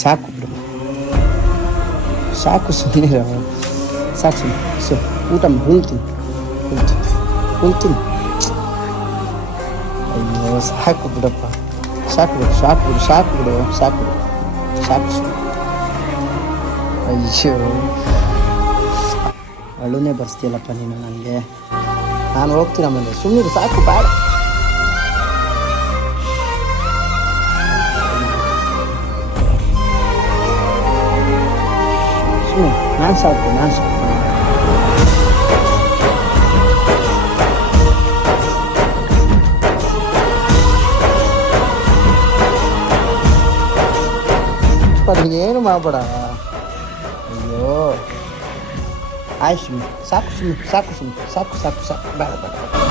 ಸಾಕು ಬಿಡು, ಸಾಕು ಸುಮ್ಮನೆ ಸಾಕು ಸುಮ್ಮನೆ ಊಟ ಉಣ್ತೀನಿ ಉಣ್ತೀನಿ. ಅಯ್ಯೋ ಸಾಕು ಬಿಡಪ್ಪ, ಸಾಕು ಬಿಡು ಸಾಕು ಬಿಡು ಸಾಕು ಬಿಡು ಸಾಕು ಬಿಡು ಸಾಕು ಸುಮ್ಮನೆ. ಅಯ್ಯೋ ಅಳುನೇ ಬರ್ಸ್ತೀಯಲ್ಲಪ್ಪ ನೀನು ನನಗೆ. ನಾನು ಹೋಗ್ತೀನಿ ಆಮೇಲೆ, ಸುಮ್ಮನೆ ಸಾಕು ಬೇಡ. ಸುಮ್ಮನೆ ನಾನು ಸಾಕು ಏನು ಮಾಡಬೇಡ. ಅಯ್ಯೋ ಆಯ್ತು ಸುಮ್ಮನೆ ಸಾಕು ಬೇಡ ಬೇಡ.